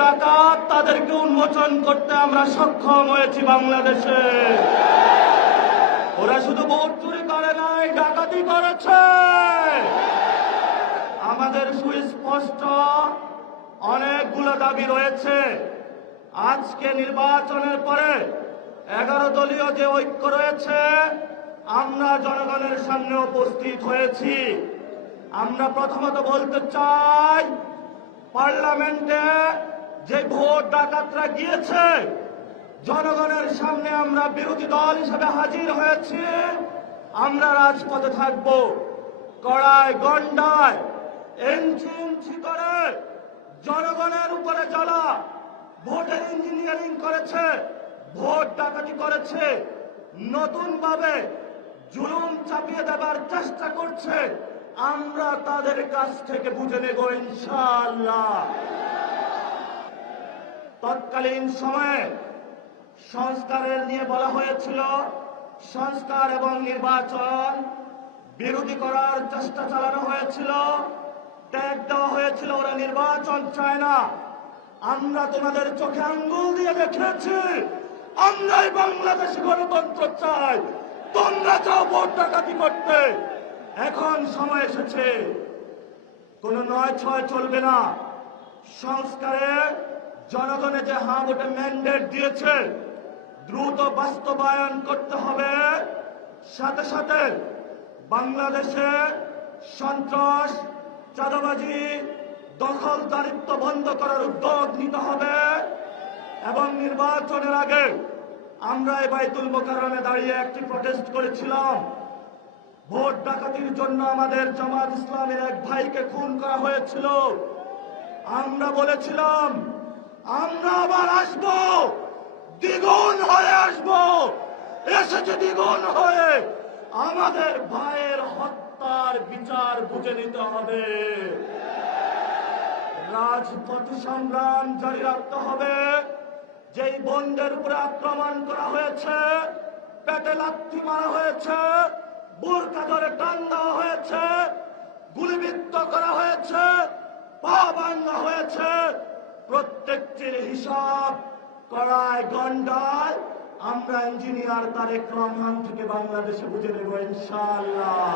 ডাকাত তাদেরকে উন্মোচন করতে আমরা সক্ষম হয়েছি বাংলাদেশে। ওরা শুধু ভোট চুরি করে নাই, ডাকাতি করেছে। আমাদের সুস্পষ্ট অনেকগুলো দাবি রয়েছে। আজকে নির্বাচনের পরে 11 দলীয় যে ঐক্য রয়েছে, আমরা জনগণের সামনে উপস্থিত হয়েছি। আমরা প্রথমত বলতে চাই, পার্লামেন্টে যে ভোট ডাকাতরা গিয়েছে, জনগণের সামনে আমরা বিরোধী দল হিসেবে হাজির হয়েছি। আমরা রাজপথে থাকব। কড়ায় গন্ডায় ইঞ্চি ইঞ্চি করে জনগণের উপরে যারা ভোটের ইঞ্জিনিয়ারিং করেছে, ভোট ডাকাতি করেছে, নতুন ভাবে জুলুম চাপিয়ে দেবার চেষ্টা করছে, আমরা তাদের কাছ থেকে বুঝে নেব ইনশাআল্লাহ। তৎকালীন সময়ে সংস্কারের নিয়ে বলা হয়েছিল, সংস্কার এবং নির্বাচন বিরোধী করার চেষ্টা চালানো হয়েছিল, ট্যাগ দেওয়া হয়েছিল ওরা নির্বাচন চায় না। আমরা তোমাদের চোখে আঙ্গুল দিয়ে দেখেছি, আমরাই বাংলাদেশে গণতন্ত্র চাই, তোমরা চাও ভোট ডাকাতি করতে। এখন সময় এসেছে, কোন ৯/৬ চলবে না। সংস্কারে জনগণে যে হ্যাঁ ভোটে ম্যান্ডেট দিয়েছে, দ্রুত বাস্তবায়ন করতে হবে। সাথে সাথে বাংলাদেশে সন্ত্রাস, চাঁদাবাজি, দখলদারিত্ব বন্ধ করার উদ্যোগ নিতে হবে। এবং নির্বাচনের আগে আমরা এই বাইতুল মোকাররমে দাঁড়িয়ে একটি প্রটেস্ট করেছিলাম। ভোট ডাকাতির জন্য আমাদের জামাত ইসলামের এক ভাইকে খুন করা হয়েছিল। আমরা বলেছিলাম, আমরা আবার আসব, দ্বিগুণ হয়ে আসব। এসেছে দ্বিগুণ হয়ে, আমাদের ভাইয়ের হত্যার বিচার বুঝে নিতে হবে। রাজপথ সংগ্রাম জারি রাখতে হবে। যেই বন্ডের উপরে আক্রমণ করা হয়েছে, পেটে লাথি মারা হয়েছে, বোরকা ধরে টান দেওয়া হয়েছে, গুলিবিদ্ধ করা হয়েছে, পা ভাঙা হয়েছে, প্রত্যেকটির হিসাব কড়ায় গন্ডায় আমরা ইঞ্জিনিয়ার তারেক রহমান থেকে বাংলাদেশে বুঝে নেব ইনশাআল্লাহ।